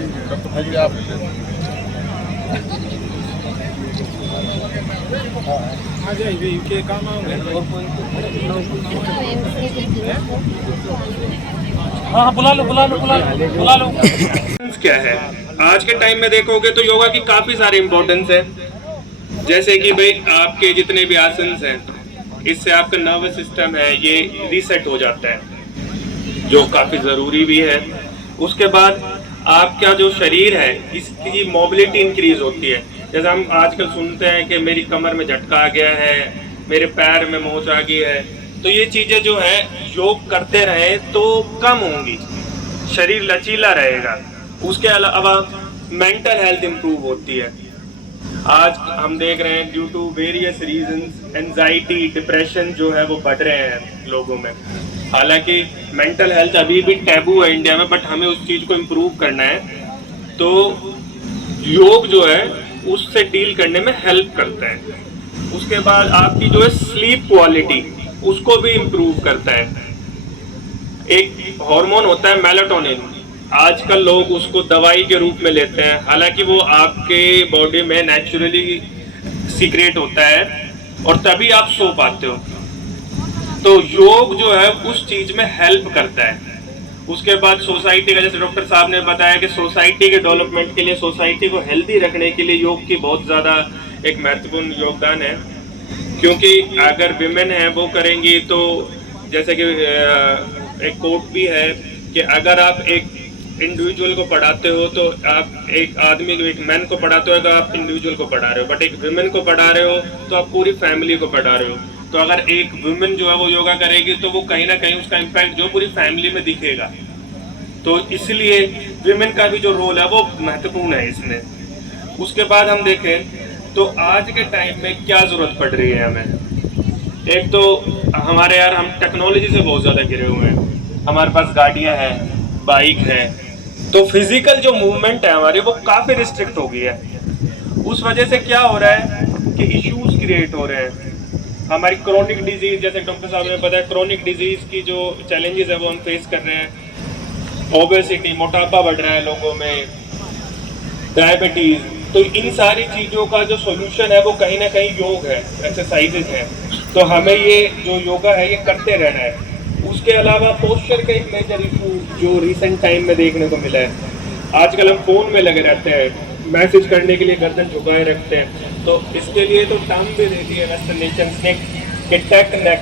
Doctor भाई आप आ जाइए के काम आओगे। हाँ बुला लो बुला लो बुला लो बुला लो। क्या है आज के टाइम में देखोगे तो योगा की काफी सारी इंपॉर्टेंस है। जैसे कि भाई आपके जितने भी आसन हैं इससे आपका नर्वस सिस्टम है ये रीसेट हो जाता है जो काफी जरूरी भी है। उसके बाद आपका जो शरीर है इसकी मोबिलिटी इंक्रीज होती है। जैसे हम आजकल सुनते हैं कि मेरी कमर में झटका आ गया है, मेरे पैर में मोच आ गई है, तो ये चीजें जो है योग करते रहे तो कम होंगी, शरीर लचीला रहेगा। उसके अलावा मेंटल हेल्थ इंप्रूव होती है। आज हम देख रहे हैं due to various reasons anxiety depression जो है वो बढ़ रहे हैं लोगों में। हालांकि मेंटल हेल्थ अभी भी टैबू है इंडिया में, बट हमें उस चीज़ को इम्प्रूव करना है। तो योग जो है उससे डील करने में हेल्प करता है। उसके बाद आपकी जो है स्लीप क्वालिटी उसको भी इम्प्रूव करता है। एक हार्मोन होता है मेलाटोनिन, आजकल लोग उसको दवाई के रूप में लेते हैं, हालांकि वो आपके बॉडी में नेचुरली सीक्रेट होता है और तभी आप सो पाते हो। तो योग जो है उस चीज में हेल्प करता है। उसके बाद सोसाइटी का, जैसे डॉक्टर साहब ने बताया कि सोसाइटी के डेवलपमेंट के लिए, सोसाइटी को हेल्दी रखने के लिए योग की बहुत ज़्यादा एक महत्वपूर्ण योगदान है। क्योंकि अगर विमेन है वो करेंगी तो जैसे कि एक कोट भी है कि अगर आप एक इंडिविजुअल को पढ़ाते हो तो आप एक आदमी को, एक मैन को पढ़ाते हो, अगर आप इंडिविजुअल को पढ़ा रहे हो, बट एक विमेन को पढ़ा रहे हो तो आप पूरी फैमिली को पढ़ा रहे हो। तो अगर एक वुमेन जो है वो योगा करेगी तो वो कहीं ना कहीं उसका इम्पैक्ट जो पूरी फैमिली में दिखेगा। तो इसलिए विमेन का भी जो रोल है वो महत्वपूर्ण है इसमें। उसके बाद हम देखें तो आज के टाइम में क्या जरूरत पड़ रही है हमें। एक तो हमारे यार हम टेक्नोलॉजी से बहुत ज़्यादा घिरे हुए हैं, हमारे पास गाड़ियाँ हैं, बाइक है, तो फिजिकल जो मूवमेंट है हमारी वो काफ़ी रिस्ट्रिक्ट हो गई है। उस वजह से क्या हो रहा है कि इश्यूज क्रिएट हो रहे हैं। हमारी क्रोनिक डिजीज, जैसे डॉक्टर साहब ने बताया, क्रोनिक डिजीज की जो चैलेंजेस है वो हम फेस कर रहे हैं। ओबेसिटी, मोटापा बढ़ रहा है लोगों में, डायबिटीज। तो इन सारी चीज़ों का जो सोल्यूशन है वो कहीं ना कहीं योग है, एक्सरसाइजेज है। तो हमें ये जो योगा है ये करते रहना है। उसके अलावा पोस्चर का एक मेजर इशू जो रिसेंट टाइम में देखने को मिला है, आजकल हम फोन में लगे रहते हैं, मैसेज करने के लिए गर्दन झुकाए रखते हैं। तो इसके लिए तो टर्म भी देती है वेस्टर्न नेशंस ने कि टेक नेक,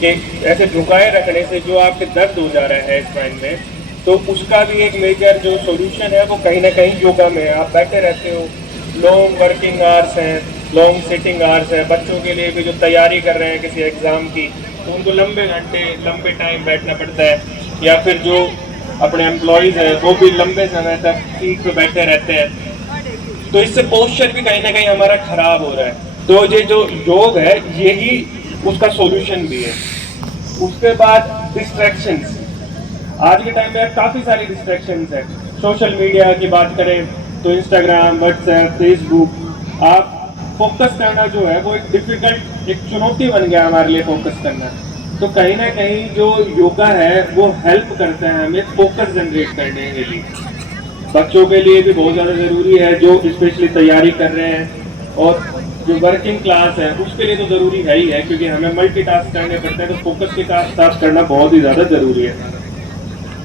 कि ऐसे झुकाए रखने से जो आपके दर्द हो जा रहा है स्पाइन में, तो उसका भी एक मेजर जो सॉल्यूशन है वो कहीं ना कहीं योगा में है। आप बैठे रहते हो, लॉन्ग वर्किंग आवर्स हैं, लॉन्ग सिटिंग आवर्स है, बच्चों के लिए भी जो तैयारी कर रहे हैं किसी एग्ज़ाम की तो उनको लंबे घंटे लंबे टाइम बैठना पड़ता है, या फिर जो अपने एम्प्लॉयज़ हैं वो भी लंबे समय तक सीट पे बैठे रहते हैं। तो इससे पोस्चर भी कहीं ना कहीं हमारा खराब हो रहा है। तो ये जो योग है यही उसका सॉल्यूशन भी है। उसके बाद डिस्ट्रैक्शंस, आज के टाइम में काफ़ी सारी डिस्ट्रैक्शंस है। सोशल मीडिया की बात करें तो इंस्टाग्राम, व्हाट्सएप, फेसबुक, आप फोकस करना जो है वो एक डिफिकल्ट, एक चुनौती बन गया हमारे लिए फोकस करना। तो कहीं ना कहीं जो योगा है वो हेल्प करता है हमें फोकस जनरेट करने के लिए। बच्चों के लिए भी बहुत ज़्यादा ज़रूरी है जो स्पेशली तैयारी कर रहे हैं, और जो वर्किंग क्लास है उसके लिए तो ज़रूरी है ही है, क्योंकि हमें मल्टीटास्क करने पड़ते हैं। तो फोकस के साथ करना बहुत ही ज़्यादा ज़रूरी है।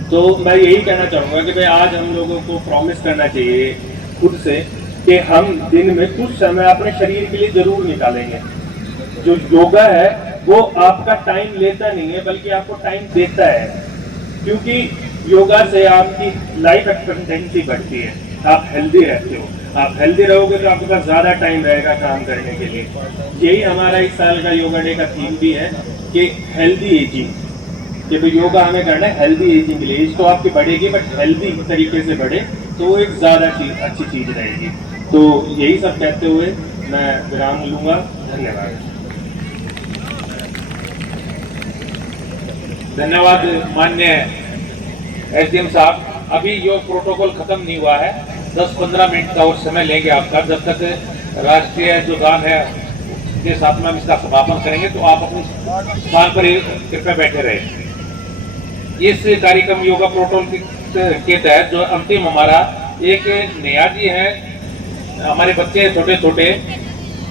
तो मैं यही कहना चाहूँगा कि भाई आज हम लोगों को प्रॉमिस करना चाहिए खुद से कि हम दिन में कुछ समय अपने शरीर के लिए ज़रूर निकालेंगे। जो योगा है वो आपका टाइम लेता नहीं है बल्कि आपको टाइम देता है, क्योंकि योगा से आपकी लाइफ एक्सपेक्टेंसी बढ़ती है, आप हेल्दी रहते हो। आप हेल्दी रहोगे तो आपके पास ज़्यादा टाइम रहेगा काम करने के लिए। यही हमारा इस साल का योगा डे का थीम भी है कि हेल्दी एजिंग, कि भाई योगा हमें करना है हेल्दी एजिंग के लिए। एज तो आपकी बढ़ेगी बट हेल्दी तरीके से बढ़े तो वो एक ज़्यादा अच्छी चीज़ रहेगी। तो यही सब कहते हुए मैं विराम लूँगा। धन्यवाद। धन्यवाद मान्य एसडीएम साहब। अभी योग प्रोटोकॉल खत्म नहीं हुआ है, 10-15 मिनट का और समय लेंगे आपका। जब तक राष्ट्रीय जो गान है के साथ में हम इसका समापन करेंगे तो आप अपने स्थान पर ही कृपया बैठे रहे। इस कार्यक्रम योगा प्रोटोकॉल के तहत जो अंतिम हमारा एक नेहा जी है, हमारे बच्चे छोटे छोटे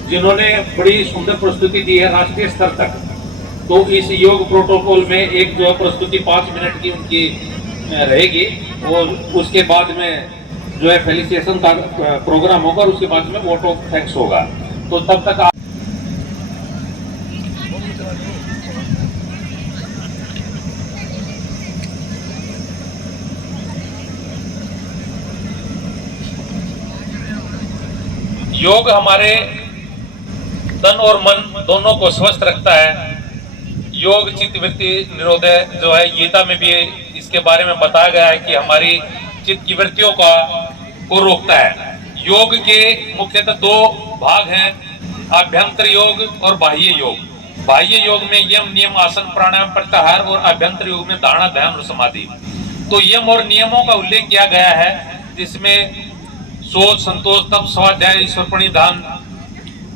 जिन्होंने बड़ी सुंदर प्रस्तुति दी है राष्ट्रीय स्तर तक। तो इस योग प्रोटोकॉल में एक जो प्रस्तुति 5 मिनट की उनकी रहेगी और उसके बाद में जो है फेलिसिएशन का प्रोग्राम होगा और उसके बाद में वोट ऑफ थैंक्स होगा। तो तब तक योग हमारे तन और मन दोनों को स्वस्थ रखता है। योग चित्त वृत्ति निरोधय जो है गीता में भी इसके बारे में बताया गया है कि हमारी चित्त की वृत्तियों को रोकता है। योग के मुख्यतः 2 भाग हैं, आभ्यंतर योग और बाह्य योग। बाह्य योग में यम नियम आसन प्राणायाम प्रत्याहार और आभ्यंतर योग में धारणा ध्यान और समाधि। तो यम और नियमों का उल्लेख किया गया है जिसमें सोच संतोष तप स्वाध्याय ईश्वर प्रणिधान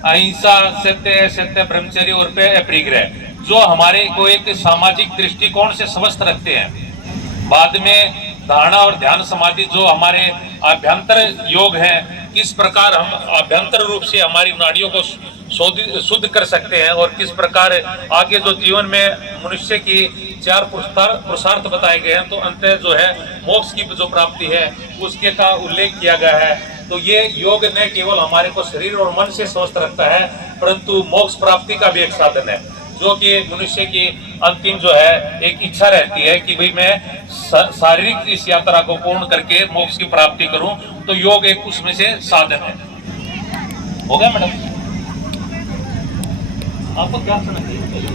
अहिंसा सत्य ब्रह्मचर्य और परिग्रह जो हमारे को एक सामाजिक दृष्टिकोण से स्वस्थ रखते हैं। बाद में धारणा और ध्यान समाधि जो हमारे आभ्यंतर योग है, किस प्रकार हम आभ्यंतर रूप से हमारी नाड़ियों को शुद्ध कर सकते हैं और किस प्रकार आगे जो जीवन में मनुष्य की 4 पुरुषार्थ बताए गए हैं। तो अंत जो है मोक्ष की जो प्राप्ति है उसके का उल्लेख किया गया है। तो ये योग न केवल हमारे को शरीर और मन से स्वस्थ रखता है परंतु मोक्ष प्राप्ति का भी एक साधन है, जो कि मनुष्य की अंतिम जो है एक इच्छा रहती है कि भाई मैं शारीरिक इस यात्रा को पूर्ण करके मोक्ष की प्राप्ति करूं। तो योग एक उसमें से साधन है। हो गया मैडम? आपको क्या सुना मैडम?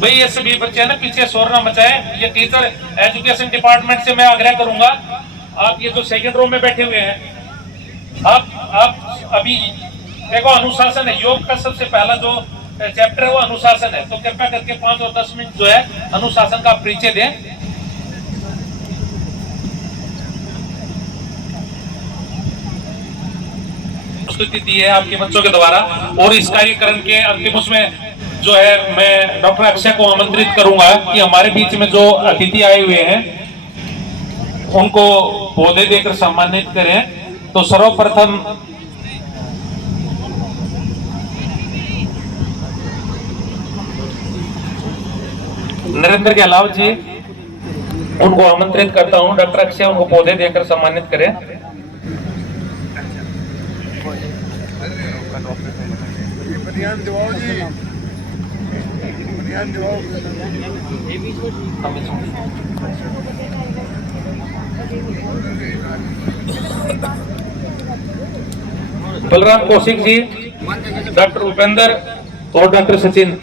भाई ये सभी बच्चे ना पीछे शोर ना मचाएं। ये टीचर एजुकेशन डिपार्टमेंट से मैं आग्रह करूंगा, आप ये जो सेकंड रो में बैठे हुए हैं, आप अभी देखो अनुशासन है। योग का सबसे पहला जो चैप्टर है वो अनुशासन है। तो कृपया करके 5 और 10 मिनट जो है अनुशासन का परिचय दें। प्रस्तुति दी है आपके बच्चों के द्वारा और इस कार्यक्रम के अंतिम उसमें जो है मैं डॉक्टर अक्षय को आमंत्रित करूंगा कि हमारे बीच में जो अतिथि आए हुए हैं उनको पौधे देकर सम्मानित करें। तो सर्वप्रथम नरेंद्र गहलावत जी उनको आमंत्रित करता हूं। डॉक्टर अक्षय उनको पौधे देकर सम्मानित करें। बलराम कौशिक जी, डॉक्टर उपेंद्र और डॉक्टर सचिन।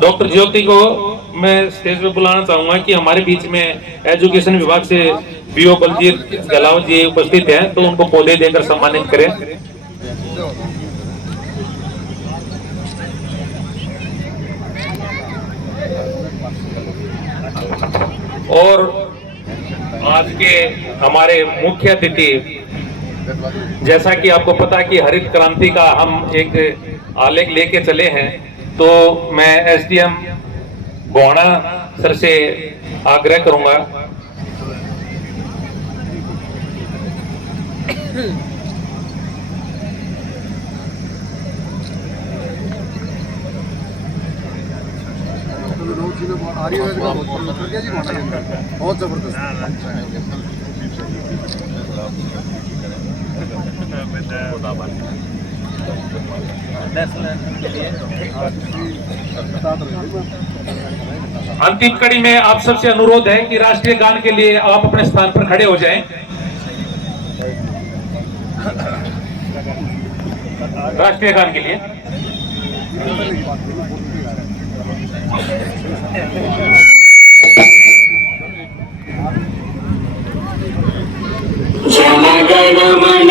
डॉक्टर ज्योति को मैं स्टेज पे बुलाना चाहूंगा कि हमारे बीच में एजुकेशन विभाग से बीओ बलजीत गहलावत जी उपस्थित हैं, तो उनको पौधे देकर सम्मानित करें। और आज के हमारे मुख्य अतिथि, जैसा कि आपको पता कि हरित क्रांति का हम एक आलेख लेके चले हैं, तो मैं एसडीएम गोहाना सर से आग्रह करूंगा बहुत जबरदस्त। अंतिम कड़ी में आप सबसे अनुरोध है कि राष्ट्रीय गान के लिए आप अपने स्थान पर खड़े हो जाएं। राष्ट्रीय गान के लिए जन गण मन